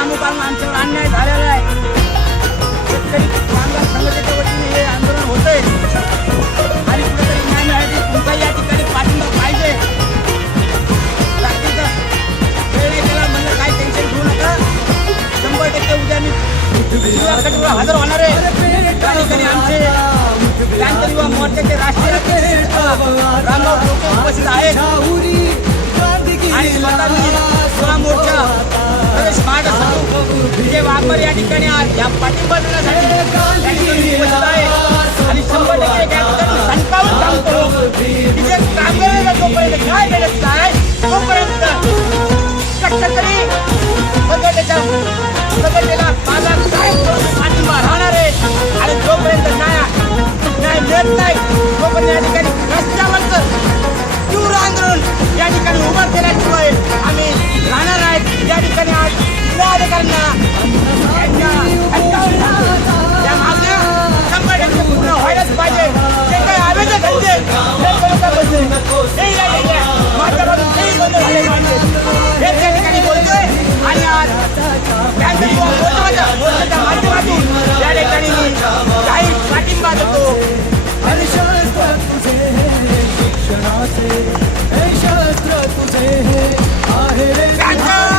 अमुकाला आमच्यावर अन्याय झालेला आहे. शेतकरी कामगार संघटनेच्या वतीने हे आंदोलन होतंय आणि कुठेतरी न्याय मिळाली. तुमचा या ठिकाणी पाठिंबा पाहिजे. रात्रीचा वेळ नाही केला म्हणलं काय टेन्शन घेऊ नका. 100% उद्या मी कटोरा हजर होणार आहे. त्या ठिकाणी आमचे क्रांती युवा मोर्चाचे राष्ट्रीय अध्यक्ष रामभाऊ टोके उपस्थित आहेत आणि स्वतः युवा मोर्चा प्रदेश मार्ग सचिव विजय वाघमारे या ठिकाणी आज या पाठिंबा देण्यासाठी त्या ठिकाणी उपस्थित आहे आणि 100% या ठिकाणी संपावर सांगतो की जे कामगारांना जोपर्यंत काय मिळत नाही तोपर्यंत कष्टकरी संघटनेला माझा काय पाठिंबा राहणार आहे आणि जोपर्यंत न्याय मिळत नाही तोपर्यंत या ठिकाणी रस्त्यावरचं तीव्र आंदोलन या ठिकाणी उभं केल्याशिवाय आम्ही राहणार आहेत. या ठिकाणी आज जिल्हाधिकाऱ्यांना